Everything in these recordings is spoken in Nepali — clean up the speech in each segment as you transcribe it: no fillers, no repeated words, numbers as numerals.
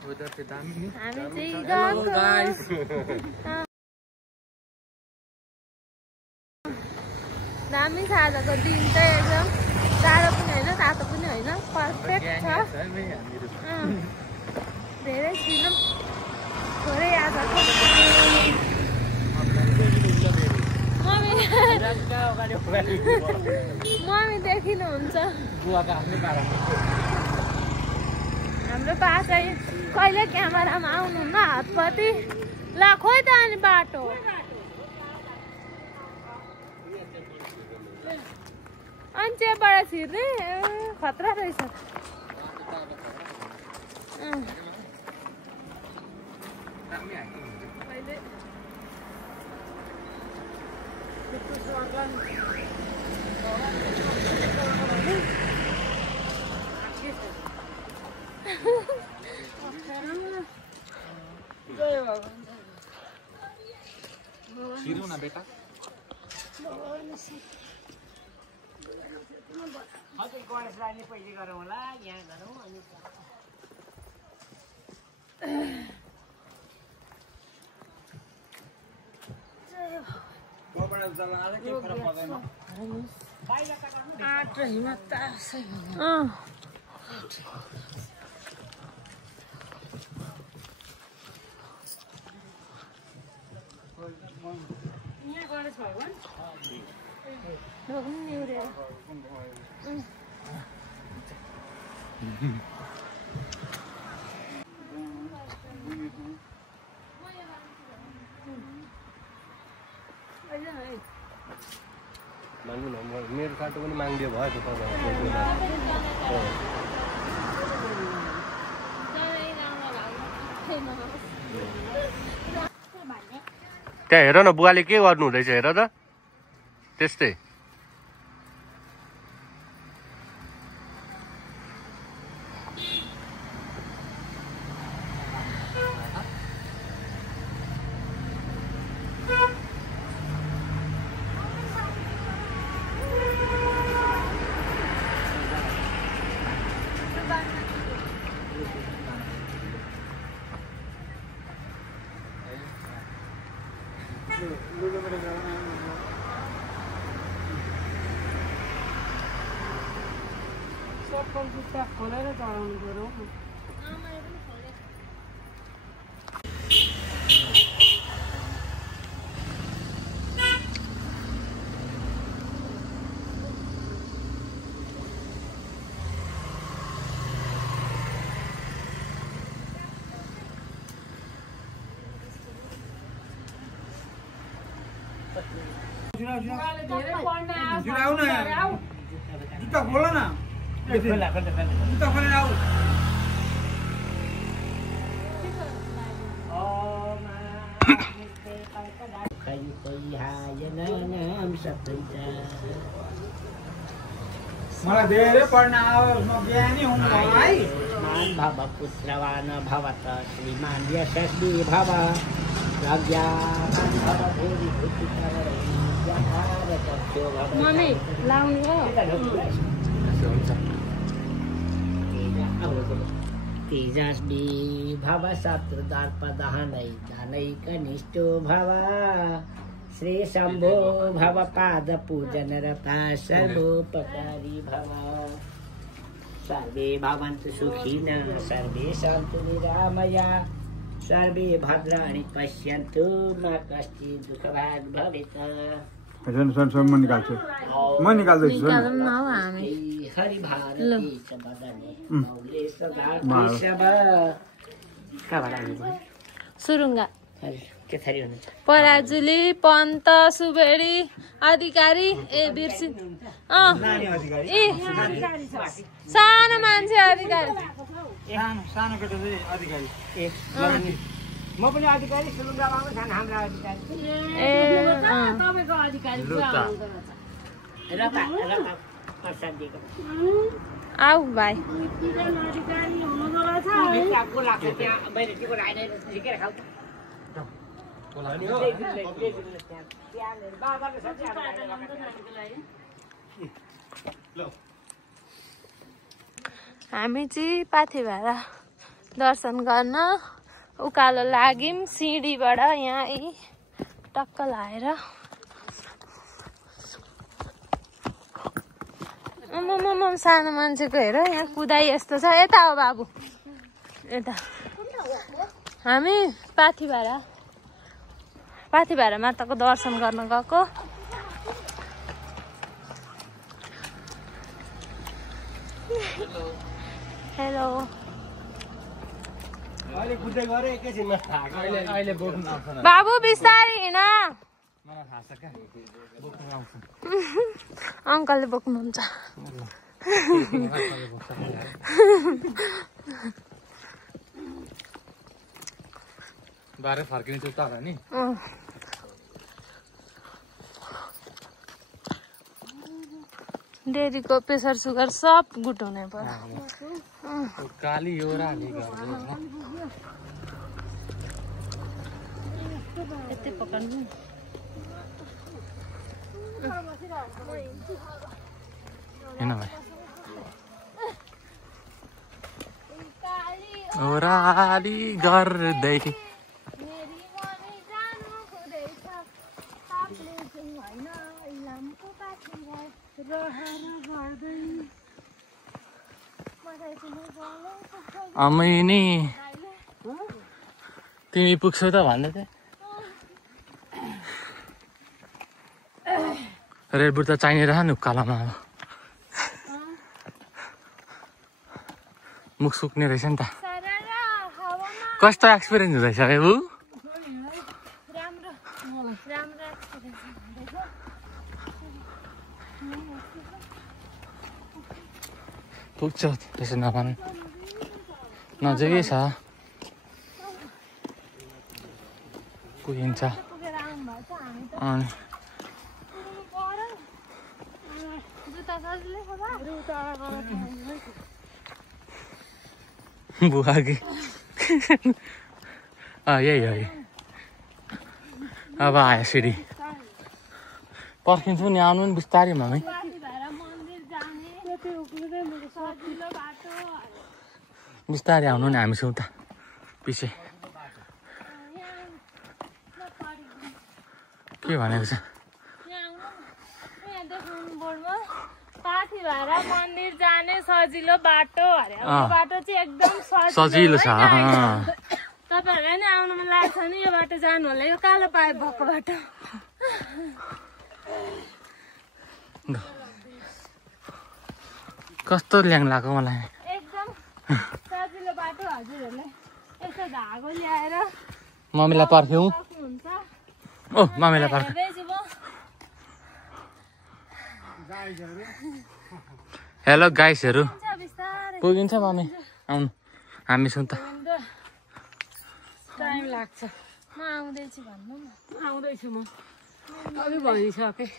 हामी चाहिँ गएको दामी छ आजको दिन चाहिँ एकदम जाडो पनि होइन तातो पनि होइन पर्फेक्ट छ धेरै फिल्म थोरै आजको मम्मी देखिनुहुन्छ हाम्रो पा चाहिँ कहिले क्यामेरामा आउनुहुन्न हातपति ल खोइ त अनि बाटो अनि चेपबाट छिर्ने खतरा रहेछ छिर्नु न बेटा हजुर गणेशलाई नि पहिले गरौँ होला यहाँ गरौँ अनि आठ र हिम्मत यहाँ गणेश भगवान माग्नु न मेरो काटो पनि माग्दियो भयो त्यहाँ हेर न बुवाले के गर्नु हुँदैछ हेर त त्यस्तै जुत्ता खोलेर चढाउनु पर्यो जुत्ता खोल न जुत्ता खोलेर आऊ मलाई धेरै पढ्न आयो म ज्ञानी हुनु भयो है भव पुत्रवान भवत श्रीमान यशस्वी भव प्रज्ञावान भव भूरि मम्मी लाउने हो तेजस्वी भव शत्रुदर्प दहनै धनैकनिष्ठो भव श्री शम्भो भव पाद पूजन रता सर्वोपकारी भव सर्वे भवन्तु सुखिनः सर्वे सन्तु निरामया सर्वे भद्राणि पश्यन्तु मा कश्चित् दुःखभाग् भवेत् म निकाल्छु म निकाल्दैछु हरि भारती च वदने मौले सदा केशव कहाँबाट आउनुभयो सुरुङ्गा के थरी हुनुहुन्छ पराजुली पन्त सुबेडी अधिकारी ए बिर्सि ए सानो मान्छे अधिकारी सानो केटा चाहिँ अधिकारी ए म पनि अधिकारी सुरुङ्गामा पनि छन् हाम्रा अधिकारी ए तपाईँको अधिकारी रता प्रसादीको आऊ भाइ हामी चाहिँ पाथी भाडा दर्शन गर्न उकालो लाग्यौँ सिँढीबाट यहाँ टक्क लाएर। सानो मान्छेको हेर यहाँ कुदाइ यस्तो छ। यता हो बाबु, यता। हामी पाथिभारा माताको दर्शन गर्न गएको। हेलो। बाबु बिस्तारै हिँड। अङ्कलले बोक्नुहुन्छ। बारे फर्किने चुक्ता होला नि। डेरीको प्रेसर सुगर सब गुटाउने पर्यो। काली हो र यतै पकाउनु। हैन भाइ ओराली गर्दै अमैनी तिमी पुग्छौ त भन्दै थिए। रेडबुल त चाहिने रह नि उकालोमा। अब मुख सुक्ने रहेछ नि त। कस्तो एक्सपिरियन्स हुँदैछ बाबु? पुग्छ त्यसो नभन्, नजिकै छ, पुगिन्छ। अनि बुहागी यही हो। अब आयो सिडी। पर्खिन्छु नि, आउनु नि बिस्तारै मम्मी। बिस्तारै आउनु नि, हामी छौँ त पछि। के भनेको छ? पाथिभारा मन्दिर जाने सजिलो बाटो अरे। बाटो चाहिँ एकदम सजिलो छ। तपाईँहरूलाई नि आउनु मन लाग्छ नि यो बाटो जानु होला। यो कालो पाइप भएको बाटो कस्तो ल्याङ लाग्यो मलाई। एकदम सजिलो बाटो। हजुरहरूले यसो धागो ल्याएर मम्मीलाई पर्ख्यौँ। सक्नुहुन्छ। ओ मम्मीलाई पर्ख। हेलो गाइसहरू, पुगिन्छ मम्मी, आउनु हामी छौँ त। टाइम लाग्छ। म आउँदैछु भन्नु न। आउँदैछु म, अघि भनिसकेँ।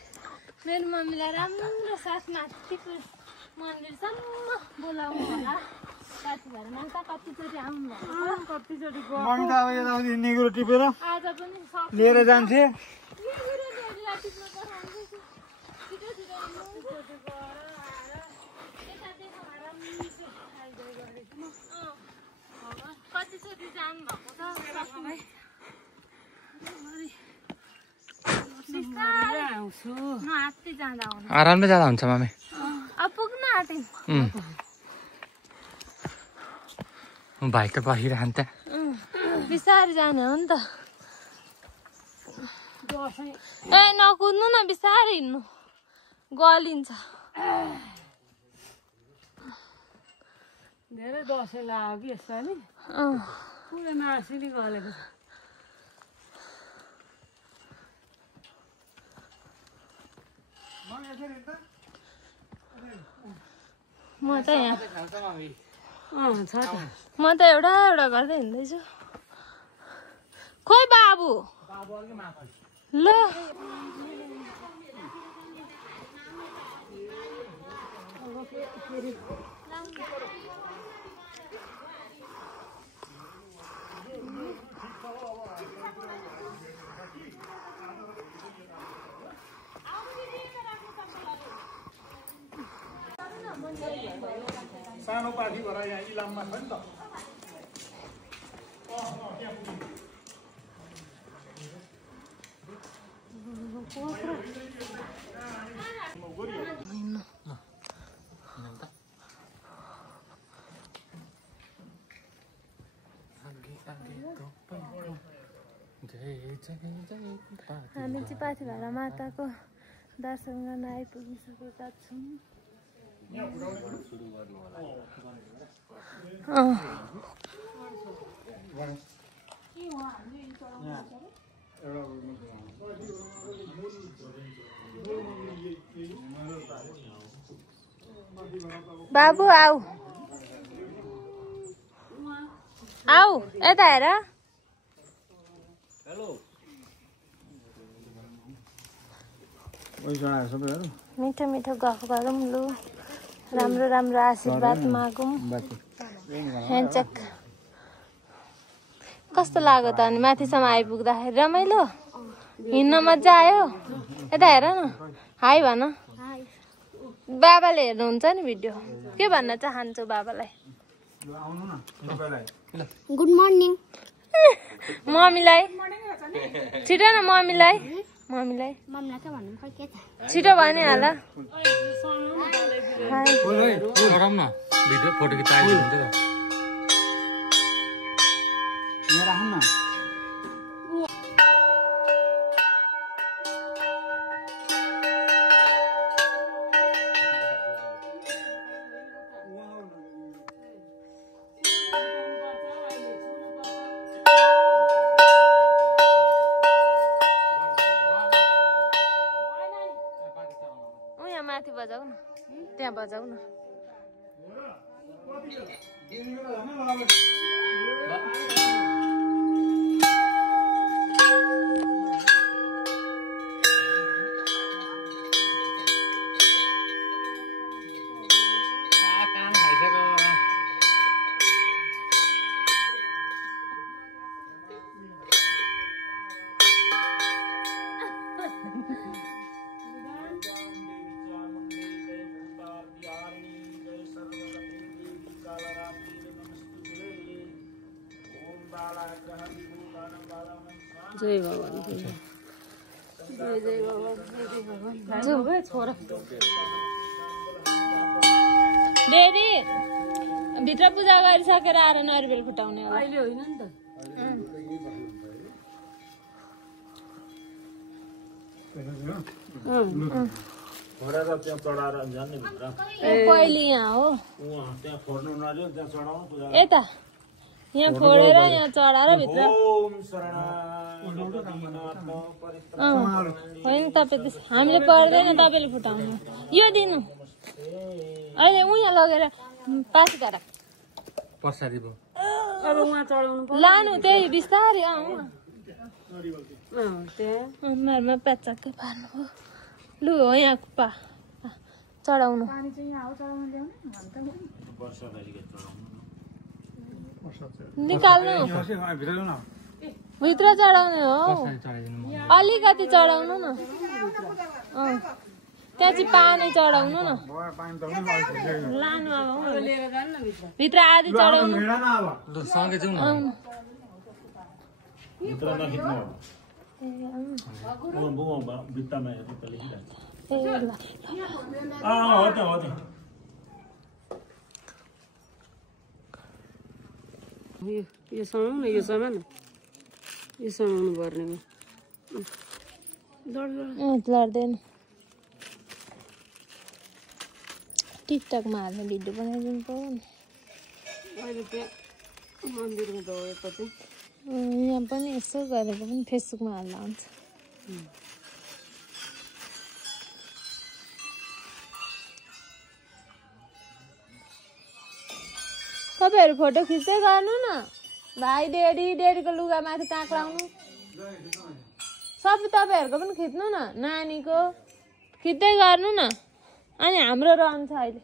मेरो मम्मीलाई राम्रो साथ माथिको मन्दिरसम्म बोलाउनु होला। पाथिभारामा त कतिचोटि आउनु भएको, कतिचोटि गएको। मम्मी त अब यताउति निगुरो टिपेर आज पनि लिएर जान्थे। कतिचोटि जानु भएको त आउँछु म हात्ती जाँदा आउनु। आरामले जाँदा हुन्छ मम्मी। अब पुग्न आँटेँ। भाइ त बसिरहन्छ। बिस्तारै जाने हो नि त। ए नकुद्नु न, बिस्तारै हिँड्नु, गलिन्छ। धेरै दसैँ लाग्यो कि यसपालि पुरै मासिली गलेको छ। म त यहाँ छ त। म त एउटा एउटा गर्दै हिँड्दैछु। खोइ बाबु ल। सानो पाथी भएर यहाँ इलाममा छ नि त। हामी चाहिँ पाथिभाडा माताको दर्शन गर्न आइपुगिसकेका छौँ। बाबु आऊ आऊ यता हेर। मिठो मिठो गफ गरौँ लु, राम्रो राम्रो आशीर्वाद मागौँ। ह्यान्डचेक कस्तो लाग्यो त अनि माथिसम्म आइपुग्दाखेरि? रमाइलो, हिँड्न मजा आयो? यता हेर न, हाई भन। बाबाले हेर्नुहुन्छ नि भिडियो, के भन्न चाहन्छु बाबालाई? Good morning. मम्मीलाई छिटो न, मम्मीलाई मम्मीलाई के भन्नु खै के थाहा। छिटो भनिहाल। गरौँ न भिडियो, फोटो खिचाइदिनु हुन्छ त। यहाँ राख्नु न। माथि बजाऊ न, त्यहाँ बजाऊ न। जय भगवान, जय जय भगवान, जय भगवान। छोरा देदी भित्र पूजा गरिसकेर आएर नरिवेल फुटाउने हो। अहिले होइन नि त। पहिले यहाँ हो, यता यहाँ फोडेर यहाँ चढाएर भित्र होइन। तपाईँ हामीले पर्दैन, तपाईँले फुटाउनु। यो दिनु अहिले उहाँ लगेर पाथिभाडा पछाडि भयो। अब उहाँ चढाउनु लानु, त्यही बिस्तारै अनुहारमा प्याचक्कै पार्नु हो। लु हो यहाँ पा चढाउनु। निकाल्नु, भित्र चढाउने हो। अलिकति चढाउनु न, त्यहाँ चाहिँ पानी चढाउनु न। लानु अब भित्र आधी चढाउनु। सँगै जाउँ न। यो समाउनु न, यो सामान यो समाउनु पर्ने हो। लड्दैन। टिकटकमा हाल्ने भिडियो बनाइदिनु पर्यो नि। अहिले त्यहाँ मन्दिरमा गएपछि यहाँ पनि यसो गरेको पनि फेसबुकमा हाल्दा हुन्छ। तपाईँहरू फोटो खिच्दै गर्नु न भाइ। डेडीको लुगा माथि काँक लाउनु। सब तपाईँहरूको पनि खिच्नु न, नानीको खिच्दै गर्नु न। अनि हाम्रो रहन्छ अहिले।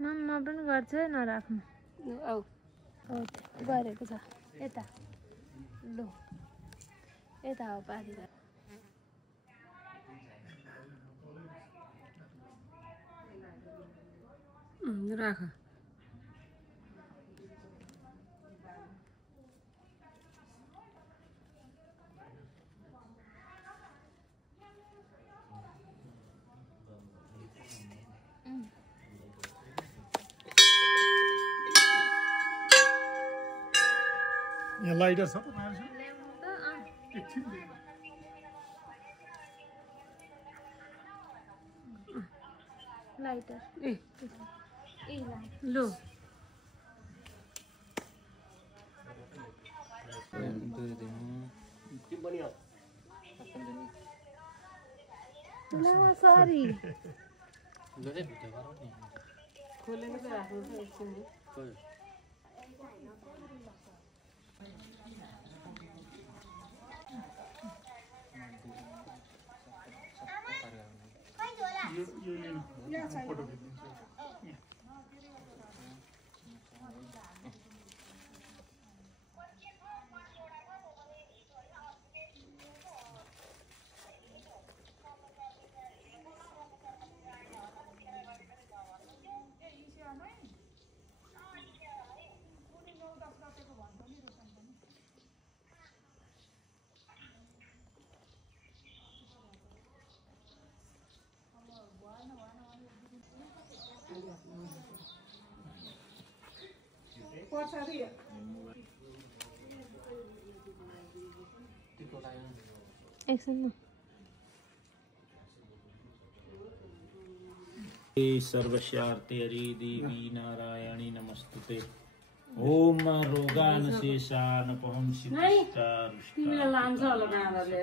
न पनि गर्छ नराख्नु। गरेको छ यता। लु यता हो पाथिभाडा। राख यहाँ लाइटर छ तपाईँहरू लाइटर ए लो ला सरी खोलेको त राख्नु छ एकछिन यो लिनु फोटो खिच्दिन्छु एकछिन सर्वस्यार्थे हरि देवी नारायणी नमस्तुते ओम रोगान शेषान तिमीलाई लान्छ होला गाँदाले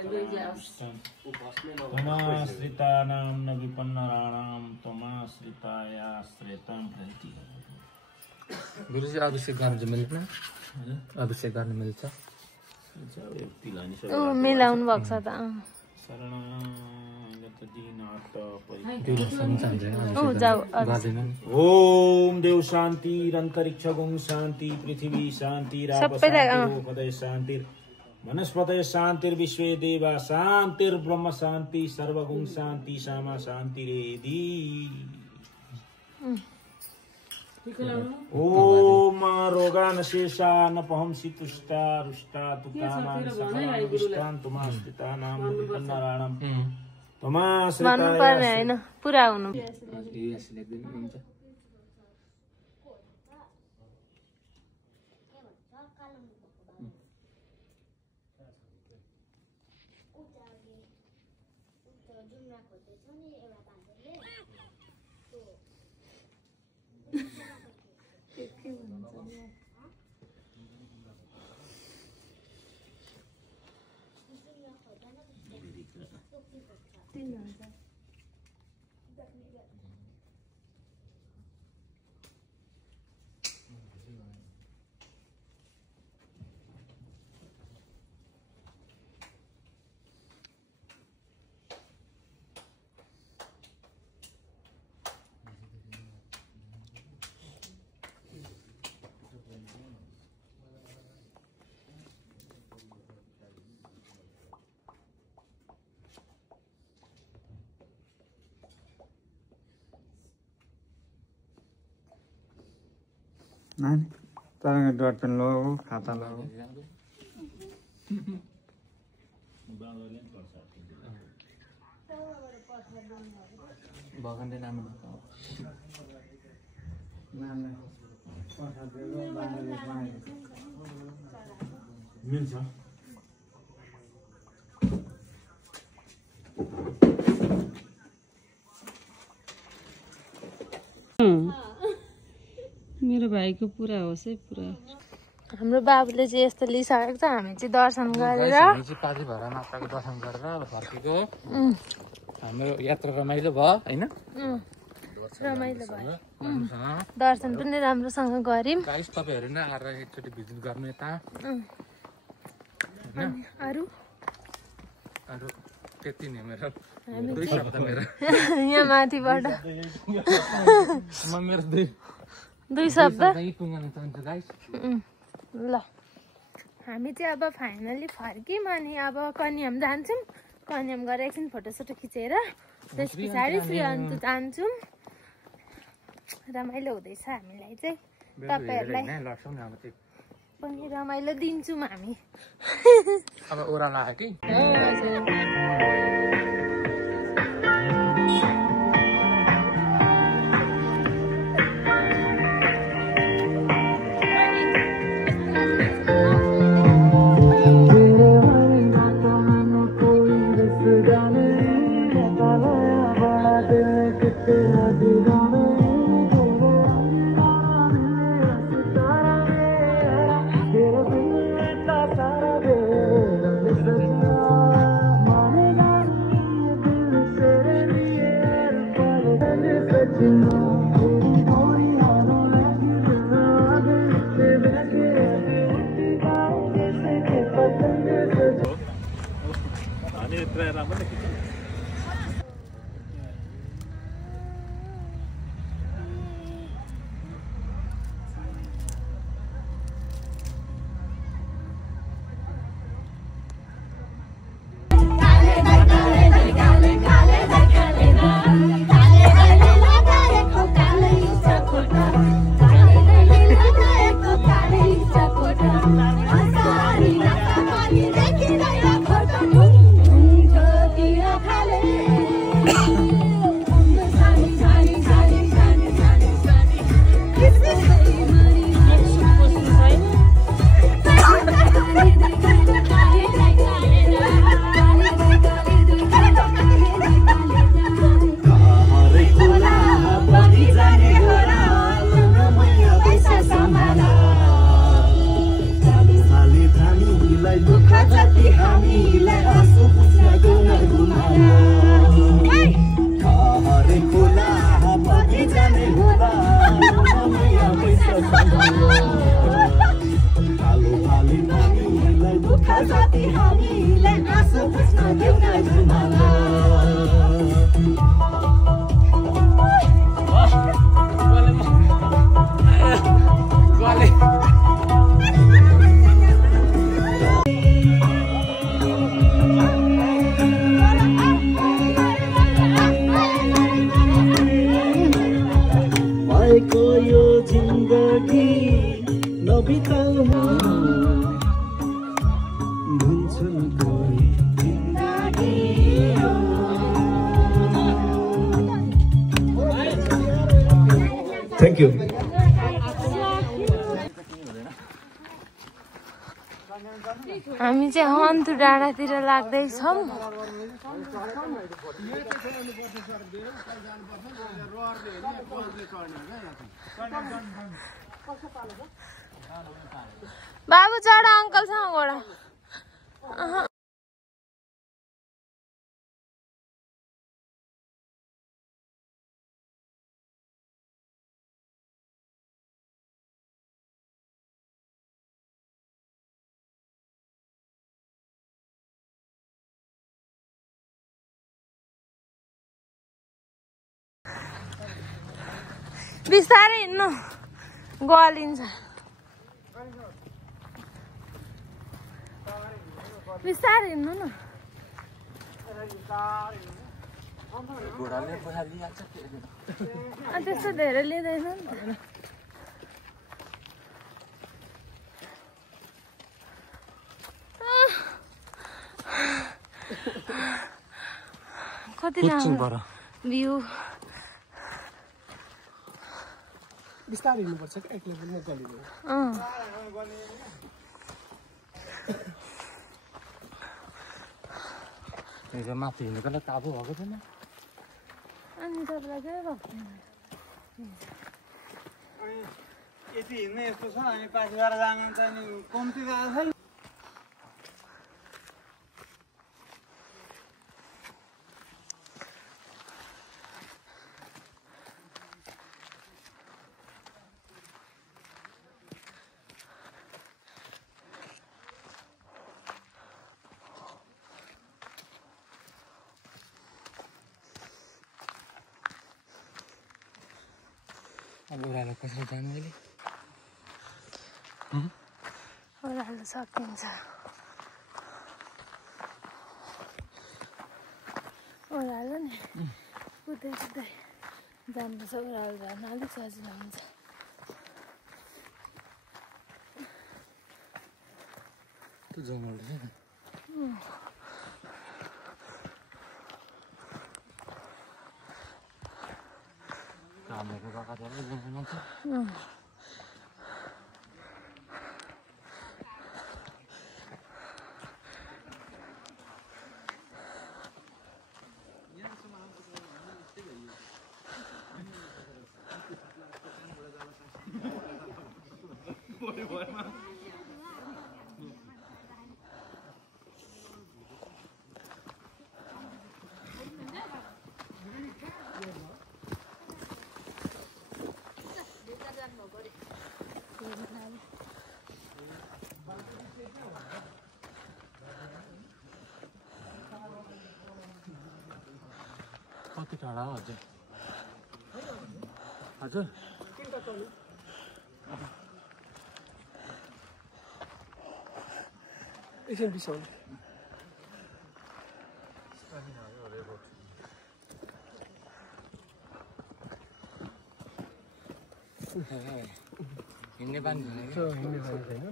तमाश्रितानां न विपन्नराणां तमाश्रितायाश्रितं प्रति गुरुजी अभिषेक गर्नु चाहिँ मिल्दैन अभिषेक गर्नु मिल्छ मिलाउनु भएको छ त ओम देव शांति अंतरिक्ष गुण शांति पृथ्वी शांति रापदय शांति वनस्पतय शांति विश्वे देवा शांतिर ब्रह्म शांति सर्वगुण शांति सामा शांति रेदी ओम रोगान शेषान पहंसि तुष्टा रुष्टा तुकामान सकलान विष्टान तुमास्थिता नाम विपन्नराणाम भन्नु पर्ने हैन पुरा हुनु नानी तरंग डॉट पेन लो खाता लो भगवानले नाम मिल्छ मेरो भाइको पुरा होस् है पुरा हाम्रो बाबुले चाहिँ यस्तो लिइसकेको छ हामी चाहिँ दर्शन गरेर हामी चाहिँ पाँच भएर माताको दर्शन गरेर अब फर्केको हाम्रो यात्रा रमाइलो भयो हैन रमाइलो भयो दर्शन पनि राम्रोसँग गर्यौं गाइस तपाईहरु नै आएर एकचोटी भिजिट गर्नु यता अनि अरु त्यति नै मेरो दुई शब्द मेरो यहाँ माथिबाट म मेरो दुई शब्द टुङ्गाउन चाहन्छु गाइस ल हामी चाहिँ अब फाइनली फर्क्यौँ अनि अब कन्याम जान्छौँ कन्याम गएर एकछिन फोटोसोटो खिचेर त्यस पछाडि श्री अन्तु जान्छौँ रमाइलो हुँदैछ हामीलाई चाहिँ तपाईहरुलाई पनि रमाइलो दिन्छौँ हामी अब ओह्रालो आयो कि राम्रो देखिन्छ Thank you. हामी चाहिँ हन्तु डाँडातिर लाग्दैछौँ। बाबु चढ अङ्कलसँग घोडा। बिस्तारै हिँड्नु गलिन्छ। बिस्तारै हिँड्नु न। त्यस्तो धेरै लिँदैन नि त। कति राम्रो भ्यू। बिस्तारै हिँड्नुपर्छ क्या एक्लै पनि गलिँदैन। हिजो माथि हिँडेको काबु भएको थिएन। अनि तपाईँलाई के भएको थिएन? यति हिँड्ने यस्तो छ अनि पछि गएर जानु चाहिँ कम्ती गएको छ। अब ओह्रालो कसरी जानु अहिले? ओह्रालो सकिन्छ। ओह्रालो नि कुदै कुदै जानुपर्छ। ओह्रालो जान अलिक सजिलो हुन्छ। त्यो जङ्गल रहेछ नि। कामको काकाले जङ्गलमा छ। टाढा हजुर हजुर एकछिन बिसाउनु हिँड्ने बानी छैन हिँड्ने बानी छैन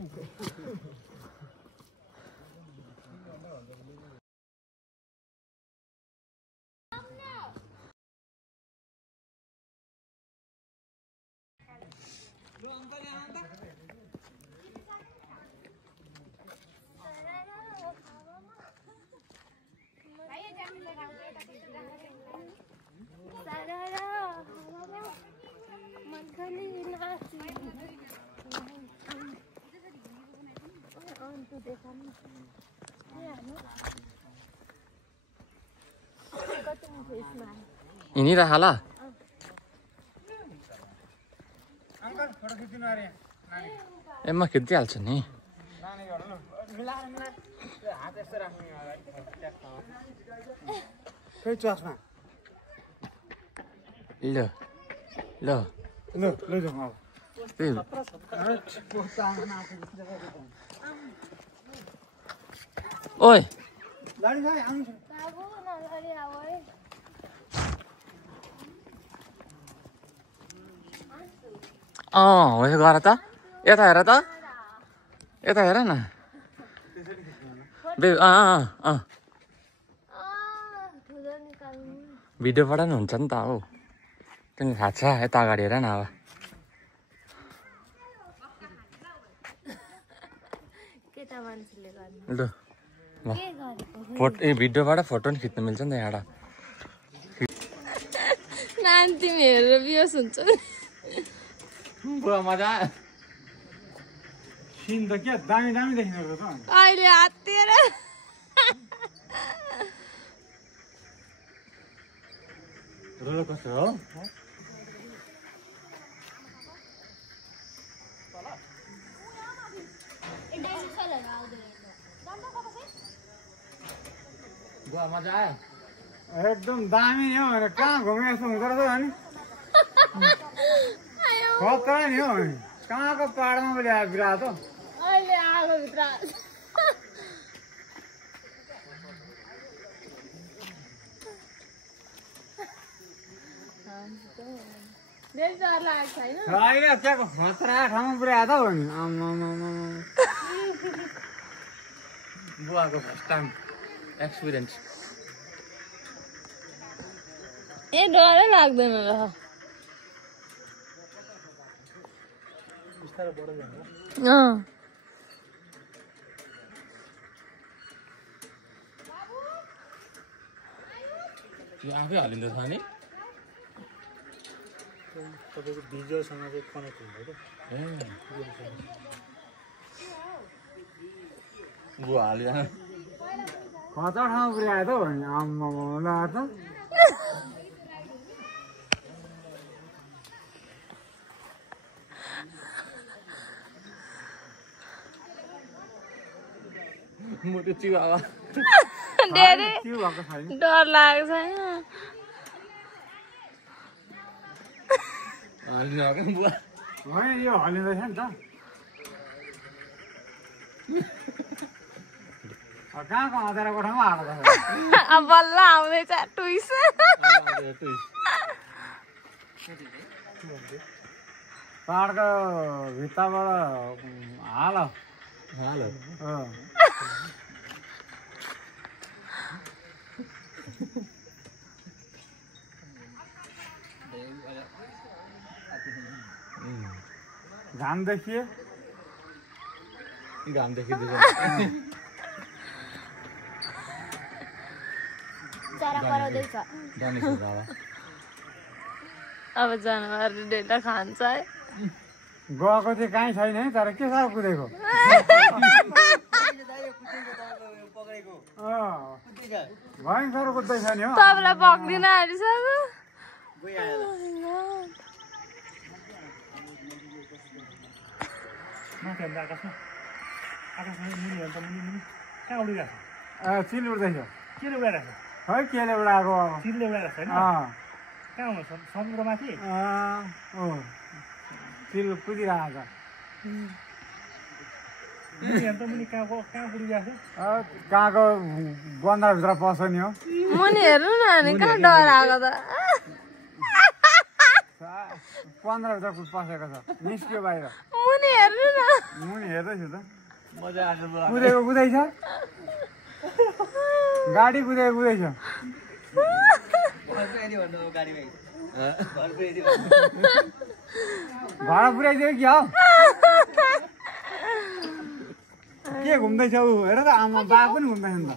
हिँडिरह ल ए म खिचिहाल्छु नि चस्मा ल ल लैजाउँ ओइ हो गर त यता हेर त यता हेर न भिडियो पठाउनु हुन्छ नि त हौ तिमी थाहा छ यता अगाडि हेर न अब ल फोटो ए भिडियोबाट फोटो पनि खिच्नु मिल्छ नि त यहाँबाट नानी तिमी हेरेर बियोस हुन्छ पुरा मजा आयो सिन त क्या दामी दामी देखिनु त अहिले हातेर रोलर कोस्टर हो बुवा मजा आयो एकदम दामी नि हो भने कहाँ घुमे जस्तो हुँदो रहेछ अनि खतरा नि हो कहाँको पाहाडमा पनि आयो बिरात हो अहिले आगो भित्र धेरै डर लागेको छैन अहिले त्यहाँको खतरा ठाउँमा पुऱ्याएको त हो नि आम्मामामा बुवाको फर्स्ट टाइम एक्सपिरियन्स ए डरै लाग्दैन र त्यो आफै हालिँदो छ नि तपाईँको भिजुअलसँग चाहिँ कनेक्ट हुन्छ क्या बुवा हाल्यो खतरा ठाउँमा पुऱ्याएको त हो नि आम्मामा त म त्यो चिवा धेरै त्यो भएको छैन डर लागेको छैन हालिदिनु बुवा होइन यो हलिँदैछ नि त कहाँको हँदाराको ठाउँमा हालेको छ अब बल्ल आउँदैछ टुइस पाहाडको भित्ताबाट हाल घाम देखिए घाम देखिँदैछ अब जनावरले डेटा खान्छ है गएको चाहिँ कहीँ छैन है तर के साह्रो कुदेको भयङ्कर कुद्दैछ नि हो तपाईँलाई पक्दिन आँटिसक्यो आकाशमा मुनि हेर्दा मुनि कहाँ उडिरहेको छ चिल उड्दैछ केले उडाइरहेको है केले उडाएको अब चिलले उडाइरहेको छ होइन कहाँ हुनु समुद्रमाथि तिल कुदिरहेको मुनिहरू त मुनि कहाँ पुगिरहेको छ कहाँको बन्दरभित्र पस्छ नि हो मुनि हेर्नु न अनि कहाँ डराएको त 15 भित्र पसेको छ निस्क्यो बाहिर मुनि हेर्नु न मुनि हेर्दैछु त कुदेको कुदैछ गाडी कुदेको कुदैछ भाडा पुऱ्याइदियो कि हौ के घुम्दैछ ऊ हेर त आमा बा पनि घुम्दैछ नि त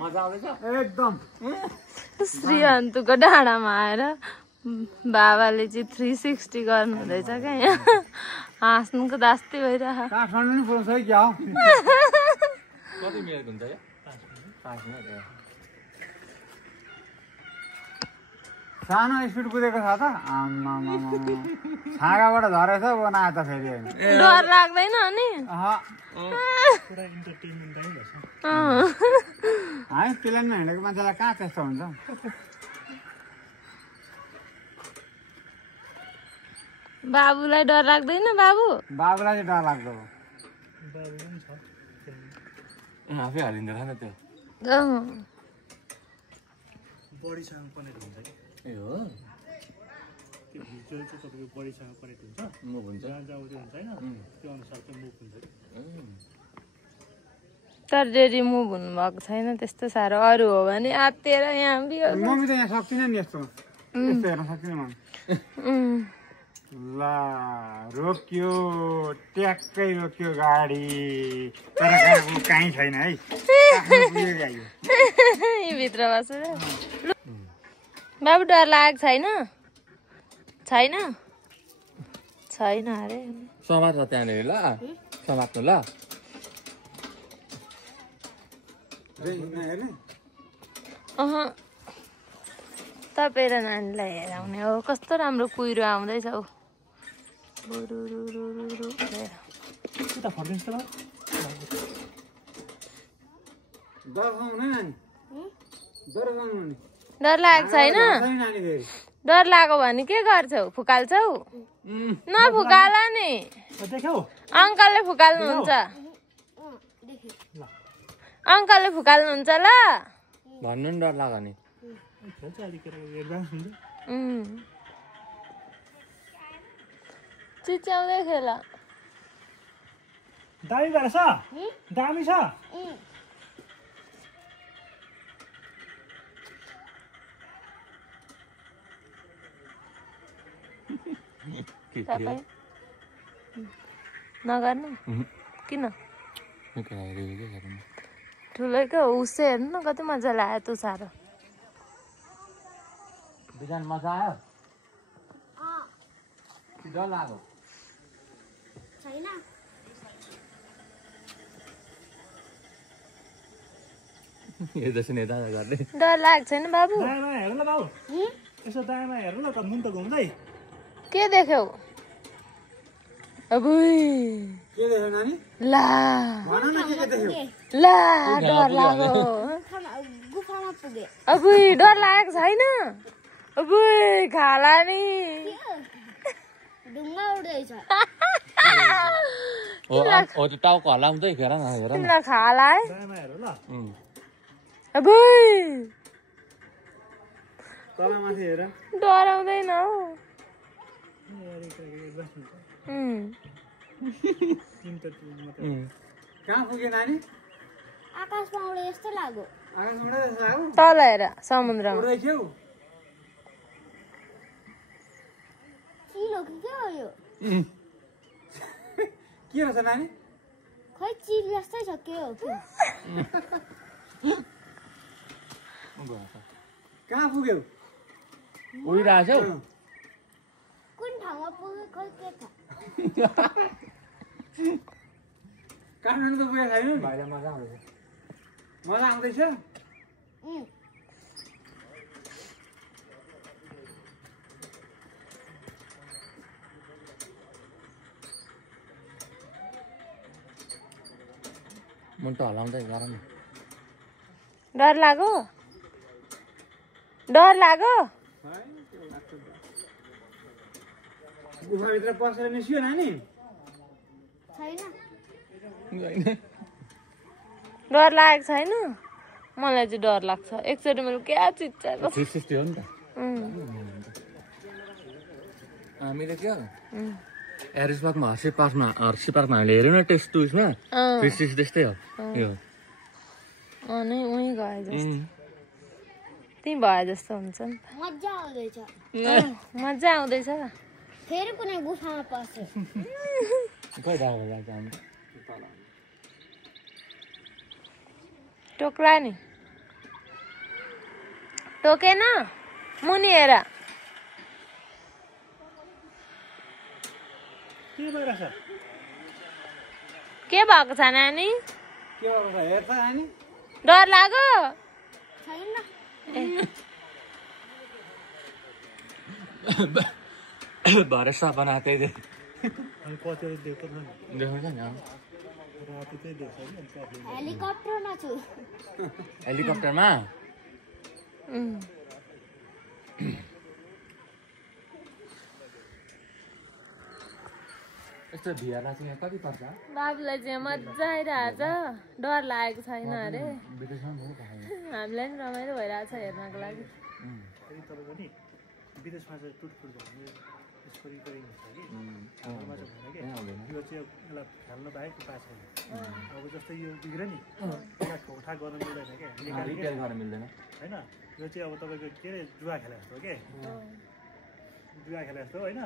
मजा आउँदैछ एकदम श्रीअन्तुको डाँडामा आएर बाबाले चाहिँ 360 गर्नु हुँदैछ क्या यहाँ हाँस्नुको दास्ती भइरहेको काठमाडौँ नि पुऱ्याउँछ है क्या हौ कति मिनट हुन्छ क्या 5 मिनट सानो स्पिड कुदेको छ त आमा छाँगाबाट झरेछ बनाए त फेरि डर लाग्दैन अनि पुरा इन्टरटेनमेन्ट पनि भएछ है प्लेनमा हिँडेको मान्छेलाई कहाँ त्यस्तो हुन्छ बाबुलाई डर लाग्दैन बाबु बाबुलाई चाहिँ डर लाग्दो बाबु पनि छ आफै हालिँदो रहेछ त्यो बडीसँग कनेक्ट हुन्छ कि ए हो त्यो भिजुअल चाहिँ तपाईँको बडीसँग कनेक्ट हुन्छ मुभ हुन्छ जहाँ जहाँ उयो हुन्छ होइन त्यो अनुसार चाहिँ मुभ हुन्छ कि तर रिमुभ हुनुभएको छैन त्यस्तो साह्रो अरू हो भने आत्तिएर यहाँ बियो मम्मी त यहाँ सक्दिनँ नि यस्तो यस्तो हेर्न सक्दिनँ मम्मी ल रोक्यो ट्याक्कै रोक्यो गाडी तर कहीँ छैन है भित्र बसेर बाबु डर लागेको छैन छैन छैन अरे समात ल त्यहाँनिर ल समात्नु ल तपाईँ र नानीलाई हेराउने हो कस्तो राम्रो कुहिरो आउँदैछ हौ उता फर्किन्छ ल डर लागेको छैन डर लाग्यो भने के गर्छौ फुकाल्छौ नफुकाल नि देख्यौ अङ्कलले फुकाल्नुहुन्छ अङ्कलले फुकाल्नुहुन्छ ल भन्नु नि डर लाग्यो नि खेल्छ अलिकति एडभान्स हुन्छ चिच्याउँदै खेल दामी भएर छ दामी छ तपाईँ नगर्नु किन ठुलैको उसै हेर्नु न कति मजा लाग्यो तँ साह्रो बिहान मजा आयो डर लाग्यो डर लाग्छ छैन बाबु दायाँमा हेर ल बाबु यसो दायाँमा हेर ल त मुन त घुम्दै के देख्यौ अबुई के देख्यो नानी ला भन न के देख्यो ला डर लाग्यो गुफामा पुगे अबुई डर लागेको छैन अबुई खाला नि ढुङ्गा उड्दैछ हो त्यो टाउको हल्लाउँदै हेर न हेर न तिमीलाई खाला है दायाँमा हेर ल अबुई तल माथि हेर डराउँदैन हौ कहाँ पुग्यो नानी आकाशमा उडे जस्तो लाग्यो आकाशबाट जस्तो लाग्यो तल हेर समुद्रमा उड्दै थियौ चिलो कि के हो यो के रहेछ नानी खै चिल जस्तै छ के हो के कहाँ पुग्यौ उडिरहेछौ कुन ठाउँमा पुग्यो खै के थाहा काठमाडौँ त पुगेको छैन नि भाइलाई मजा आउँदैछ मजा आउँदैछ मुन्टो हलाउँदै गर न डर लाग्यो डर लाग्यो गुफाभित्र पसेर निस्कियो नानी डर लागेको छैन मलाई चाहिँ डर लाग्छ एकचोटि मैले क्या चिच्चाएको 360 हो नि त हामीले के एरिस पार्कमा हर्सी पार्कमा हामीले हेऱ्यौँ न टेस्ट उयसमा 360 त्यस्तै हो यो नै उहीँ गए जस्तो त्यहीँ भए जस्तो हुन्छ नि मजा आउँदैछ मजा आउँदैछ फेरि कुनै गुफामा पस्यो खोइ दाउ लाग्छ हामी टोक्ला नि टोकेन मुनि हेर के भइरहेछ के भएको छ नानी के भएको छ हेर्छ नानी डर लाग्यो छैन भरे सपना त्यही अनि कतिवटा देख्छ नि देखाउँछ नि राति त्यही देख्छ कि अनि कति हेलिकप्टरमा छु हेलिकप्टरमा यस्तो भिडलाई चाहिँ यहाँ कति पर्छ बाबुलाई चाहिँ मजा आइरहेछ डर लागेको छैन अरे हामीलाई पनि रमाइलो भइरहेछ हेर्नको लागि फेरि तपाईँको नि विदेशमा चाहिँ टुटफुट भन्ने यसरी गरिन्छ कि हाम्रोमा चाहिँ भएन कि यो चाहिँ यसलाई खेल्न बाहेक उपाय छैन अब जस्तै यो बिग्र नि यसलाई ठोकठाक गर्न मिल्दैन क्या रिपेयर गर्न मिल्दैन होइन यो चाहिँ अब तपाईँको के अरे जुवा खेला जस्तो हो के जुवा खेला जस्तो होइन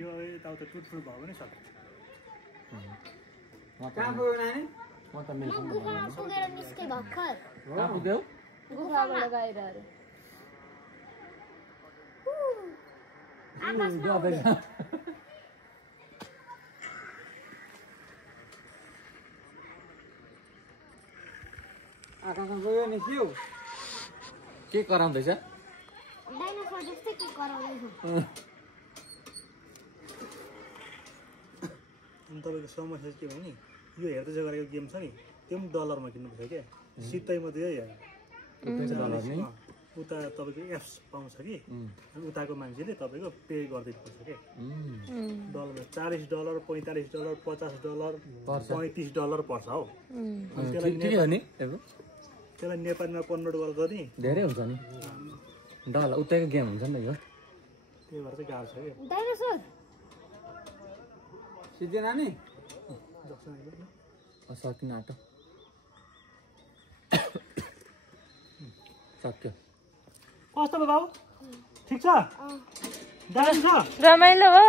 यो यताउता टुटफुट भयो भने सक्छ कहाँ पुग्यो नानी म त मिल्छ गुफामा पुगेर निस्के भर्खर कहाँ पुग्यौ गुफाबाट गएर अरे आकाशमा पुग्यो निस्क्यो के कराउँदैछ डाइनोसर जस्तै के कराउँदैछ अनि तपाईँको समस्या के भयो नि यो हेर्दै गरेको गेम छ नि त्यो पनि डलरमा किन्नुपर्छ क्या सित्तैमा त्यो उता तपाईँको एप्स पाउँछ कि अनि उताको मान्छेले तपाईँको पे गरिदिनुपर्छ क्या डलरमा $40 $45 $50 $35 पर्छ हौ त्यसलाई नेपालीमा कन्भर्ट गर्दा नि धेरै हुन्छ नि डल उतैको गेम हुन्छ नि यो त्यही भएर चाहिँ गाह्रो छ क्या डाइनोसर सिद्धि नानी सकिन आँटो सक्यो कस्तो भयो बाबु ठिक छ दामी छ रमाइलो हो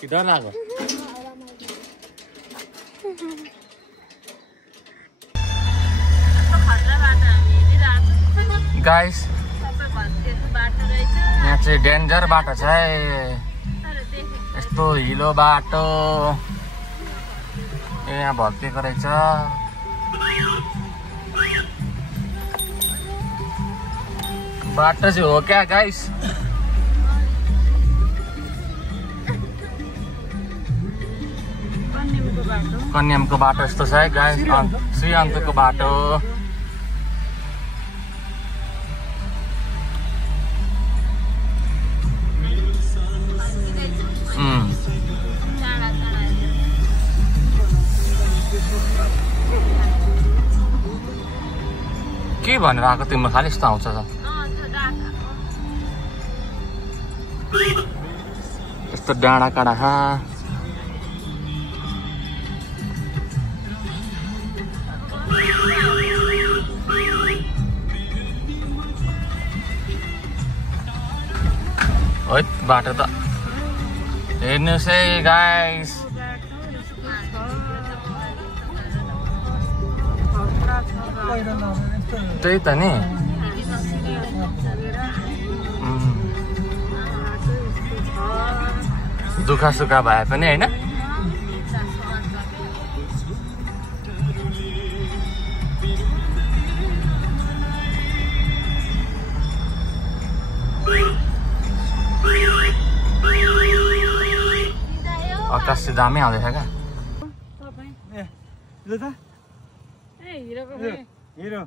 कि डर लाग्यो गाइस यहाँ चाहिँ डेन्जर बाटो छ है यस्तो हिलो बाटो यहाँ भत्किएको रहेछ बाटो चाहिँ हो क्या गाइस कन्यामको बाटो यस्तो छ है गाइस श्री अन्तको बाटो के भनेर आएको तिम्रो खालि यस्तो आउँछ त यस्तो डाँडा काँडा खा है बाटो त हेर्नुहोस् है गाइस त्यही त नि दुखा सुखा भए पनि होइन आकाश चाहिँ दामी आउँदैछ क्या हिरोको हिरो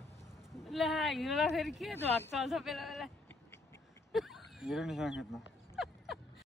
ल हिरोलाई फेरि के झर्छ बेला बेला हिरोनीसँग खेल्नु